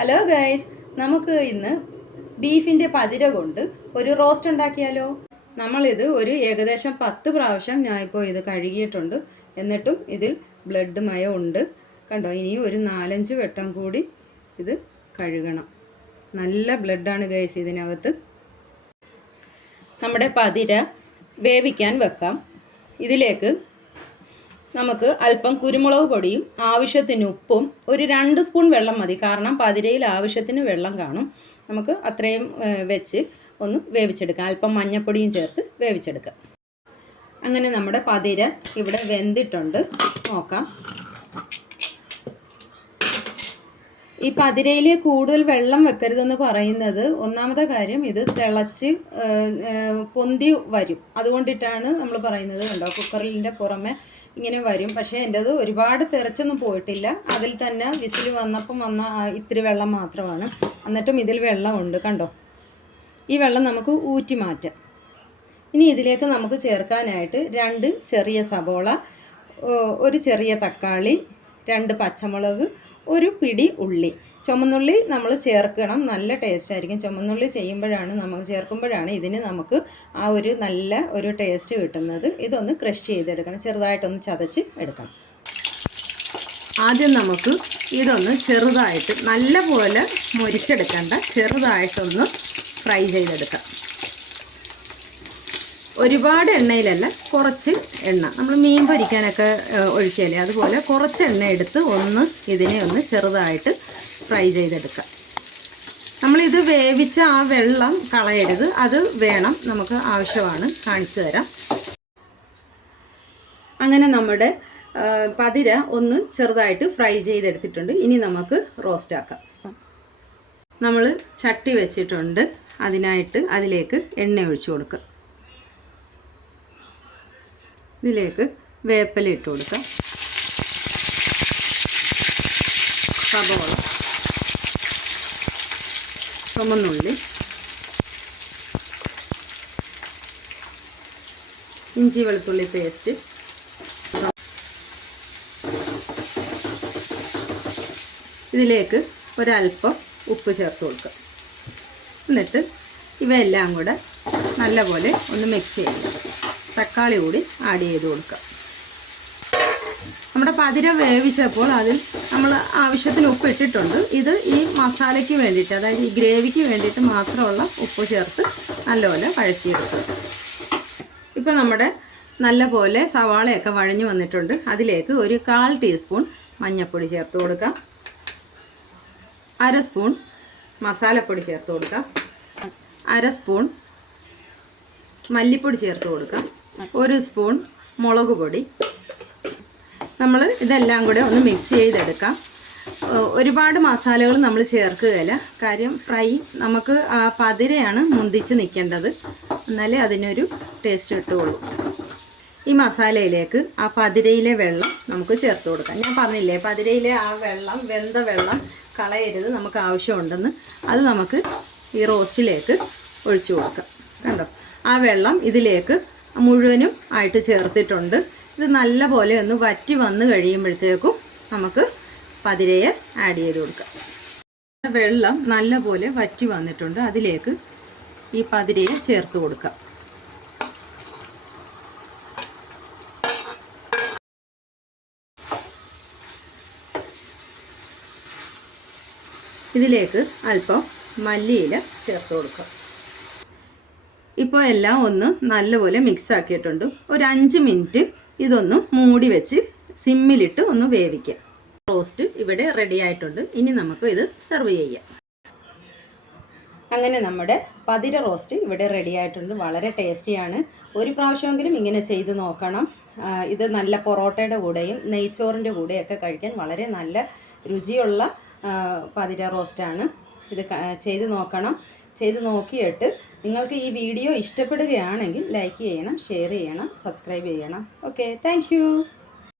Hello guys, നമുക്ക് ഇന്ന് ബീഫിൻ്റെ പതിര കൊണ്ട് ഒരു റോസ്റ്റ് ഉണ്ടാക്കിയാലോ. നമ്മളിത് ഒരു ഏകദേശം 10 പ്രാവശ്യം ഞാൻ ഇപ്പോൾ ഇത് കഴുകിയിട്ടുണ്ട്. എന്നിട്ടും ഇതിൽ ബ്ലഡ് മയം ഉണ്ട്. കണ്ടോ, ഇനിയും ഒരു 4-5 വട്ടം കൂടി ഇത് കഴുകണം. നല്ല ബ്ലഡാണ് ഗൈസ് ഇതിനകത്ത്. നമ്മുടെ പതിര വേവിക്കാൻ വെക്കാം. ഇതിലേക്ക് നമുക്ക് അല്പം കുരുമുളക് പൊടിയും ആവശ്യത്തിന് ഉപ്പും ഒരു 2 സ്പൂൺ വെള്ളം മതി. കാരണം പതിരയിൽ ആവശ്യത്തിന് വെള്ളം കാണും. നമുക്ക് അത്രയും വെച്ച് ഒന്ന് വേവിച്ചെടുക്കാം. അല്പം മഞ്ഞൾപ്പൊടിയും ചേർത്ത് വേവിച്ചെടുക്കാം. അങ്ങനെ നമ്മുടെ പതിര ഇവിടെ വെന്തിട്ടുണ്ട്. നോക്കാം. ഈ പതിരയിൽ കൂടുതൽ വെള്ളം വെക്കരുതെന്ന് പറയുന്നത് ഒന്നാമത്തെ കാര്യം, ഇത് തിളച്ച് പൊന്തി വരും. അതുകൊണ്ടിട്ടാണ് നമ്മൾ പറയുന്നത്. കണ്ടോ, കുക്കറിൻ്റെ പുറമെ ഇങ്ങനെ വരും. പക്ഷേ എൻ്റെത് ഒരുപാട് തിളച്ചൊന്നും പോയിട്ടില്ല. അതിൽ തന്നെ വിസിൽ വന്നപ്പം വന്ന ഇത്തിരി വെള്ളം മാത്രമാണ്. എന്നിട്ടും ഇതിൽ വെള്ളമുണ്ട്. കണ്ടോ, ഈ വെള്ളം നമുക്ക് ഊറ്റി മാറ്റാം. ഇനി ഇതിലേക്ക് നമുക്ക് ചേർക്കാനായിട്ട് 2 ചെറിയ സബോള, ഒരു ചെറിയ തക്കാളി, 2 പച്ചമുളക്, ഒരു പിടി ഉള്ളി. ചുമന്നുള്ളി നമ്മൾ ചേർക്കണം, നല്ല ടേസ്റ്റ് ആയിരിക്കും. ചുമന്നുള്ളി ചേർക്കുമ്പോഴാണ് ഇതിന് നമുക്ക് ആ ഒരു നല്ല ഒരു ടേസ്റ്റ് കിട്ടുന്നത്. ഇതൊന്ന് ക്രഷ് ചെയ്തെടുക്കണം, ചെറുതായിട്ടൊന്ന് ചതച്ച് എടുക്കണം. ആദ്യം നമുക്ക് ഇതൊന്ന് ചെറുതായിട്ട്, നല്ല പോലെ മൊരിച്ചെടുക്കണ്ട, ചെറുതായിട്ടൊന്ന് ഫ്രൈ ചെയ്തെടുക്കാം. ഒരുപാട് എണ്ണയിലല്ല, കുറച്ച് എണ്ണ. നമ്മൾ മീൻ പൊരിക്കാനൊക്കെ ഒഴിക്കല്ലേ, അതുപോലെ കുറച്ച് എണ്ണ എടുത്ത് ഇതിനെ ഒന്ന് ചെറുതായിട്ട് ഫ്രൈ ചെയ്തെടുക്കാം. നമ്മളിത് വേവിച്ച ആ വെള്ളം കളയരുത്, അത് വേണം, നമുക്ക് ആവശ്യമാണ്. കാണിച്ചു തരാം. അങ്ങനെ നമ്മുടെ പതിര ഒന്ന് ചെറുതായിട്ട് ഫ്രൈ ചെയ്തെടുത്തിട്ടുണ്ട്. ഇനി നമുക്ക് റോസ്റ്റ് ആക്കാം. നമ്മൾ ചട്ടി വെച്ചിട്ടുണ്ട്. അതിലേക്ക് എണ്ണ ഒഴിച്ചു കൊടുക്കുക. ഇതിലേക്ക് വേപ്പില ഇട്ട് കൊടുക്കാം. സബോള, ചുമന്നുള്ളി, ഇഞ്ചി വെളുത്തുള്ളി പേസ്റ്റ്, ഇതിലേക്ക് ഒരല്പം ഉപ്പ് ചേർത്ത് കൊടുക്കുക. എന്നിട്ട് ഇവയെല്ലാം കൂടെ നല്ലപോലെ ഒന്ന് മിക്സ് ചെയ്യുക. തക്കാളി കൂടി ആഡ് ചെയ്ത് കൊടുക്കുക. നമ്മുടെ പതിര വേവിച്ചപ്പോൾ അതിൽ നമ്മൾ ആവശ്യത്തിന് ഉപ്പ് ഇട്ടിട്ടുണ്ട്. ഇത് ഈ മസാലയ്ക്ക് വേണ്ടിയിട്ട്, അതായത് ഈ ഗ്രേവിക്ക് വേണ്ടിയിട്ട് മാത്രമുള്ള ഉപ്പ് ചേർത്ത് നല്ലപോലെ വഴറ്റിയെടുക്കുക. ഇപ്പോൾ നമ്മുടെ നല്ലപോലെ സവാളയൊക്കെ വഴഞ്ഞു വന്നിട്ടുണ്ട്. അതിലേക്ക് ഒരു 1/4 ടീസ്പൂൺ മഞ്ഞൾപ്പൊടി ചേർത്ത് കൊടുക്കാം. 1/2 സ്പൂൺ മസാലപ്പൊടി ചേർത്ത് കൊടുക്കാം. 1/2 സ്പൂൺ മല്ലിപ്പൊടി ചേർത്ത് കൊടുക്കാം. 1 സ്പൂൺ മുളക് പൊടി. നമ്മൾ ഇതെല്ലാം കൂടെ ഒന്ന് മിക്സ് ചെയ്തെടുക്കാം. ഒരുപാട് മസാലകൾ നമ്മൾ ചേർക്കുകയില്ല. കാര്യം നമുക്ക് ആ പതിരയാണ് മുന്തിച്ച് നിൽക്കേണ്ടത്, എന്നാലേ അതിനൊരു ടേസ്റ്റ് കിട്ടുകയുള്ളൂ. ഈ മസാലയിലേക്ക് ആ പതിരയിലെ വെള്ളം നമുക്ക് ചേർത്ത് കൊടുക്കാം. ഞാൻ പറഞ്ഞില്ലേ, പതിരയിലെ ആ വെള്ളം, വെന്ത വെള്ളം കളയരുത്, നമുക്ക് ആവശ്യമുണ്ടെന്ന്. അത് നമുക്ക് ഈ റോസ്റ്റിലേക്ക് ഒഴിച്ചു കൊടുക്കാം. കണ്ടോ, ആ വെള്ളം ഇതിലേക്ക് മുഴുവനും ആയിട്ട് ചേർത്തിട്ടുണ്ട്. ഇത് നല്ല പോലെ ഒന്ന് വറ്റി വന്ന് കഴിയുമ്പോഴത്തേക്കും നമുക്ക് പതിരയെ ആഡ് ചെയ്ത് കൊടുക്കാം. വെള്ളം നല്ല പോലെ വറ്റി വന്നിട്ടുണ്ട്. അതിലേക്ക് ഈ പതിരയെ ചേർത്ത് കൊടുക്കാം. ഇതിലേക്ക് അല്പം മല്ലിയില ചേർത്ത് കൊടുക്കാം. ഇപ്പോൾ എല്ലാം ഒന്ന് നല്ലപോലെ മിക്സ് ആക്കിയിട്ടുണ്ട്. ഒരു 5 മിനിറ്റ് ഇതൊന്ന് മൂടി വെച്ച് സിമ്മിലിട്ട് ഒന്ന് വേവിക്കാം. റോസ്റ്റ് ഇവിടെ റെഡി ആയിട്ടുണ്ട്. ഇനി നമുക്ക് ഇത് സെർവ് ചെയ്യാം. അങ്ങനെ നമ്മുടെ പതിര റോസ്റ്റ് ഇവിടെ റെഡി ആയിട്ടുണ്ട്. വളരെ ടേസ്റ്റിയാണ്. ഒരു പ്രാവശ്യമെങ്കിലും ഇങ്ങനെ ചെയ്ത് നോക്കണം. ഇത് നല്ല പൊറോട്ടയുടെ കൂടെയും നെയ്ച്ചോറിൻ്റെ കൂടെയൊക്കെ കഴിക്കാൻ വളരെ നല്ല രുചിയുള്ള പതിര റോസ്റ്റാണ്. ഇത് ചെയ്ത് നോക്കണം. ചെയ്ത് നോക്കിയിട്ട് നിങ്ങൾക്ക് ഈ വീഡിയോ ഇഷ്ടപ്പെടുകയാണെങ്കിൽ ലൈക്ക് ചെയ്യണം, ഷെയർ ചെയ്യണം, സബ്സ്ക്രൈബ് ചെയ്യണം. Okay, thank you.